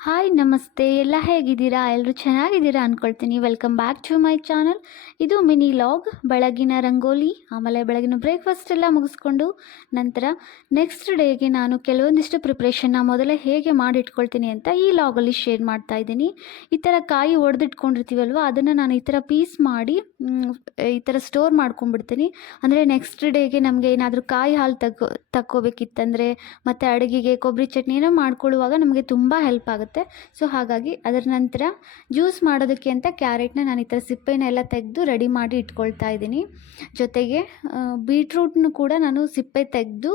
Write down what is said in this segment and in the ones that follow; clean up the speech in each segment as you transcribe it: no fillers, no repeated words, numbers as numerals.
Hi ನಮಸ್ತೆ ಎಲ್ಲ ಹೇಗಿದ್ದೀರಾ? ಎಲ್ಲರೂ ಚೆನ್ನಾಗಿದ್ದೀರಾ ಅಂದ್ಕೊಳ್ತೀನಿ. Welcome back to my channel. ಇದು ಮಿನಿ ಲಾಗ್. ಬೆಳಗಿನ ರಂಗೋಲಿ ಆಮೇಲೆ ಬೆಳಗಿನ ಬ್ರೇಕ್ಫಾಸ್ಟ್ ಎಲ್ಲ ಮುಗಿಸ್ಕೊಂಡು ನಂತರ ನೆಕ್ಸ್ಟ್ ಡೇಗೆ ನಾನು ಕೆಲವೊಂದಿಷ್ಟು ಪ್ರಿಪ್ರೇಷನ್ನ ಮೊದಲೇ ಹೇಗೆ ಮಾಡಿಟ್ಕೊಳ್ತೀನಿ ಅಂತ ಈ ಲಾಗಲ್ಲಿ ಶೇರ್ ಮಾಡ್ತಾ ಇದ್ದೀನಿ. ಈ ಥರ ಕಾಯಿ ಒಡೆದಿಟ್ಕೊಂಡಿರ್ತೀವಲ್ವ, ಅದನ್ನು ನಾನು ಈ ಥರ ಪೀಸ್ ಮಾಡಿ ಈ ಥರ ಸ್ಟೋರ್ ಮಾಡ್ಕೊಂಡ್ಬಿಡ್ತೀನಿ. ಅಂದರೆ ನೆಕ್ಸ್ಟ್ ಡೇಗೆ ನಮಗೆ ಏನಾದರೂ ಕಾಯಿ ಹಾಲು ತಕ್ಕೋಬೇಕಿತ್ತಂದರೆ ಮತ್ತು ಅಡುಗೆಗೆ ಕೊಬ್ಬರಿ ಚಟ್ನಿ ಏನೋ ಮಾಡ್ಕೊಳ್ಳುವಾಗ ನಮಗೆ ತುಂಬ ಹೆಲ್ಪ್ ಆಗುತ್ತೆ. ಸೊ ಹಾಗಾಗಿ ಅದರ ನಂತರ ಜ್ಯೂಸ್ ಮಾಡೋದಕ್ಕೆ ಅಂತ ಕ್ಯಾರೆಟ್ನ ನಾನು ಈ ಥರ ಸಿಪ್ಪೆನ ಎಲ್ಲ ತೆಗೆದು ರೆಡಿ ಮಾಡಿ ಇಟ್ಕೊಳ್ತಾ ಇದ್ದೀನಿ. ಜೊತೆಗೆ ಬೀಟ್ರೂಟ್ನು ಕೂಡ ನಾನು ಸಿಪ್ಪೆ ತೆಗೆದು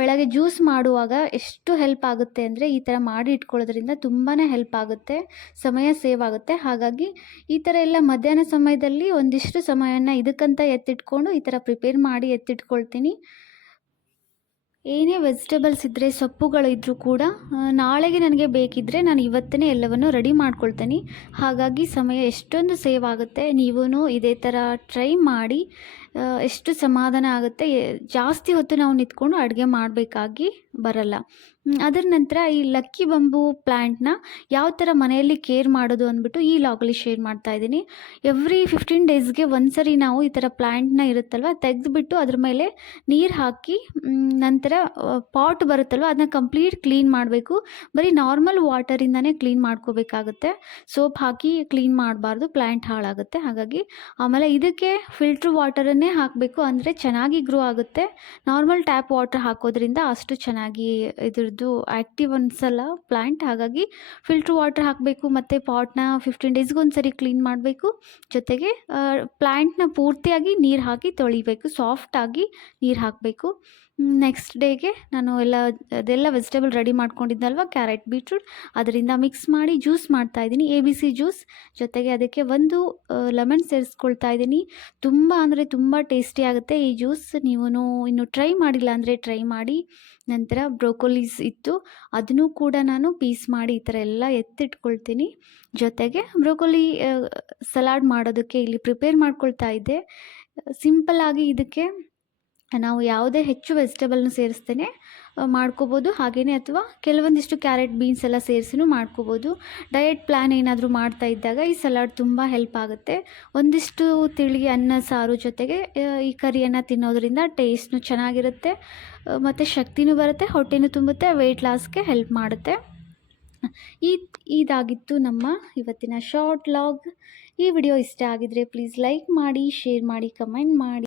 ಬೆಳಗ್ಗೆ ಜ್ಯೂಸ್ ಮಾಡುವಾಗ ಎಷ್ಟು ಹೆಲ್ಪ್ ಆಗುತ್ತೆ ಅಂದರೆ ಈ ಥರ ಮಾಡಿ ಇಟ್ಕೊಳ್ಳೋದ್ರಿಂದ ತುಂಬಾ ಹೆಲ್ಪ್ ಆಗುತ್ತೆ, ಸಮಯ ಸೇವ್ ಆಗುತ್ತೆ. ಹಾಗಾಗಿ ಈ ಥರ ಎಲ್ಲ ಮಧ್ಯಾಹ್ನ ಸಮಯದಲ್ಲಿ ಒಂದಿಷ್ಟು ಸಮಯನ ಇದಕ್ಕಂತ ಎತ್ತಿಟ್ಕೊಂಡು ಈ ಥರ ಪ್ರಿಪೇರ್ ಮಾಡಿ ಎತ್ತಿಟ್ಕೊಳ್ತೀನಿ. ಏನೇ ವೆಜಿಟೇಬಲ್ಸ್ ಇದ್ದರೆ, ಸೊಪ್ಪುಗಳಿದ್ದರೂ ಕೂಡ ನಾಳೆಗೆ ನನಗೆ ಬೇಕಿದ್ದರೆ ನಾನು ಇವತ್ತೇ ಎಲ್ಲವನ್ನು ರೆಡಿ ಮಾಡ್ಕೊಳ್ತೀನಿ. ಹಾಗಾಗಿ ಸಮಯ ಎಷ್ಟೊಂದು ಸೇವ್ ಆಗುತ್ತೆ. ನೀವೂ ಇದೇ ಥರ ಟ್ರೈ ಮಾಡಿ. ಎಷ್ಟು ಸಮಾಧಾನ ಆಗುತ್ತೆ. ಜಾಸ್ತಿ ಹೊತ್ತು ನಾವು ನಿಂತ್ಕೊಂಡು ಅಡುಗೆ ಮಾಡಬೇಕಾಗಿ ಬರಲ್ಲ. ಅದರ ನಂತರ ಈ ಲಕ್ಕಿ ಬಂಬು ಪ್ಲ್ಯಾಂಟ್ನ ಯಾವ ಥರ ಮನೆಯಲ್ಲಿ ಕೇರ್ ಮಾಡೋದು ಅಂದ್ಬಿಟ್ಟು ಈ ಲಾಗಲ್ಲಿ ಶೇರ್ ಮಾಡ್ತಾ ಇದ್ದೀನಿ. ಎವ್ರಿ 15 ಡೇಸ್ಗೆ ಒಂದ್ಸರಿ ನಾವು ಈ ಥರ ಪ್ಲ್ಯಾಂಟ್ನ ಇರುತ್ತಲ್ವ ತೆಗೆದುಬಿಟ್ಟು ಅದ್ರ ಮೇಲೆ ನೀರು ಹಾಕಿ ನಂತರ ಪಾಟ್ ಬರುತ್ತಲ್ವ ಅದನ್ನ ಕಂಪ್ಲೀಟ್ ಕ್ಲೀನ್ ಮಾಡಬೇಕು. ಬರೀ ನಾರ್ಮಲ್ ವಾಟರಿಂದನೇ ಕ್ಲೀನ್ ಮಾಡ್ಕೋಬೇಕಾಗುತ್ತೆ. ಸೋಪ್ ಹಾಕಿ ಕ್ಲೀನ್ ಮಾಡಬಾರ್ದು, ಪ್ಲ್ಯಾಂಟ್ ಹಾಳಾಗುತ್ತೆ. ಹಾಗಾಗಿ ಆಮೇಲೆ ಇದಕ್ಕೆ ಫಿಲ್ಟ್ರ್ ವಾಟರನ್ನೇ ಹಾಕಬೇಕು, ಅಂದರೆ ಚೆನ್ನಾಗಿ ಗ್ರೋ ಆಗುತ್ತೆ. ನಾರ್ಮಲ್ ಟ್ಯಾಪ್ ವಾಟರ್ ಹಾಕೋದ್ರಿಂದ ಅಷ್ಟು ಚೆನ್ನಾಗಿ ಇದ್ರದ್ದು ಆ್ಯಕ್ಟಿವ್ ಅನಿಸಲ್ಲ ಪ್ಲ್ಯಾಂಟ್. ಹಾಗಾಗಿ ಫಿಲ್ಟ್ರ್ ವಾಟರ್ ಹಾಕಬೇಕು ಮತ್ತು ಪಾಟ್ನ 15 ಡೇಸ್ಗೆ ಒಂದ್ಸರಿ ಕ್ಲೀನ್ ಮಾಡಬೇಕು. ಜೊತೆಗೆ ಪ್ಲ್ಯಾಂಟ್ನ ಪೂರ್ತಿಯಾಗಿ ನೀರು ಹಾಕಿ ತೊಳಿಬೇಕು, ಸಾಫ್ಟಾಗಿ ನೀರು ಹಾಕಬೇಕು. ನೆಕ್ಸ್ಟ್ ಡೇಗೆ ನಾನು ಅದೆಲ್ಲ ವೆಜಿಟೇಬಲ್ ರೆಡಿ ಮಾಡ್ಕೊಂಡಿದ್ದಲ್ವ, ಕ್ಯಾರೆಟ್, ಬೀಟ್ರೂಟ್, ಅದರಿಂದ ಮಿಕ್ಸ್ ಮಾಡಿ ಜ್ಯೂಸ್ ಮಾಡ್ತಾಯಿದ್ದೀನಿ, ABC ಜ್ಯೂಸ್. ಜೊತೆಗೆ ಅದಕ್ಕೆ ಒಂದು ಲೆಮನ್ ಸೇರಿಸ್ಕೊಳ್ತಾ ಇದ್ದೀನಿ. ತುಂಬ ಅಂದರೆ ತುಂಬ ಟೇಸ್ಟಿ ಆಗುತ್ತೆ ಈ ಜ್ಯೂಸ್. ನೀವು ಇನ್ನೂ ಟ್ರೈ ಮಾಡಿಲ್ಲ ಅಂದರೆ ಟ್ರೈ ಮಾಡಿ. ನಂತರ ಬ್ರೋಕೊಲೀಸ್ ಇತ್ತು, ಅದನ್ನು ಕೂಡ ನಾನು ಪೀಸ್ ಮಾಡಿ ಈ ಥರ ಎಲ್ಲ ಎತ್ತಿಟ್ಕೊಳ್ತೀನಿ. ಜೊತೆಗೆ ಬ್ರೋಕೊಲಿ ಸಲಾಡ್ ಮಾಡೋದಕ್ಕೆ ಇಲ್ಲಿ ಪ್ರಿಪೇರ್ ಮಾಡ್ಕೊಳ್ತಾ ಇದ್ದೆ. ಸಿಂಪಲ್ಲಾಗಿ ಇದಕ್ಕೆ ನಾವು ಯಾವುದೇ ಹೆಚ್ಚು ವೆಜಿಟೇಬಲ್ನ ಸೇರಿಸ್ತೇನೆ ಮಾಡ್ಕೋಬೋದು. ಹಾಗೆಯೇ ಅಥವಾ ಕೆಲವೊಂದಿಷ್ಟು ಕ್ಯಾರೆಟ್, ಬೀನ್ಸ್ ಎಲ್ಲ ಸೇರಿಸಿನೂ ಮಾಡ್ಕೋಬೋದು. ಡಯಟ್ ಪ್ಲ್ಯಾನ್ ಏನಾದರೂ ಮಾಡ್ತಾ ಇದ್ದಾಗ ಈ ಸಲಾಡ್ ತುಂಬ ಹೆಲ್ಪ್ ಆಗುತ್ತೆ. ಒಂದಿಷ್ಟು ತಿಳಿ ಅನ್ನ ಸಾರು ಜೊತೆಗೆ ಈ ಕರಿಯನ್ನು ತಿನ್ನೋದ್ರಿಂದ ಟೇಸ್ಟ್ನು ಚೆನ್ನಾಗಿರುತ್ತೆ ಮತ್ತು ಶಕ್ತಿನೂ ಬರುತ್ತೆ, ಹೊಟ್ಟೆನೂ ತುಂಬುತ್ತೆ, ವೆಯ್ಟ್ ಲಾಸ್ಗೆ ಹೆಲ್ಪ್ ಮಾಡುತ್ತೆ. ಇದಾಗಿತ್ತು ನಮ್ಮ ಇವತ್ತಿನ ಶಾರ್ಟ್ ಲಾಗ್. ಈ ವಿಡಿಯೋ ಇಷ್ಟ ಆಗಿದರೆ ಪ್ಲೀಸ್ ಲೈಕ್ ಮಾಡಿ, ಶೇರ್ ಮಾಡಿ, ಕಮೆಂಟ್ ಮಾಡಿ.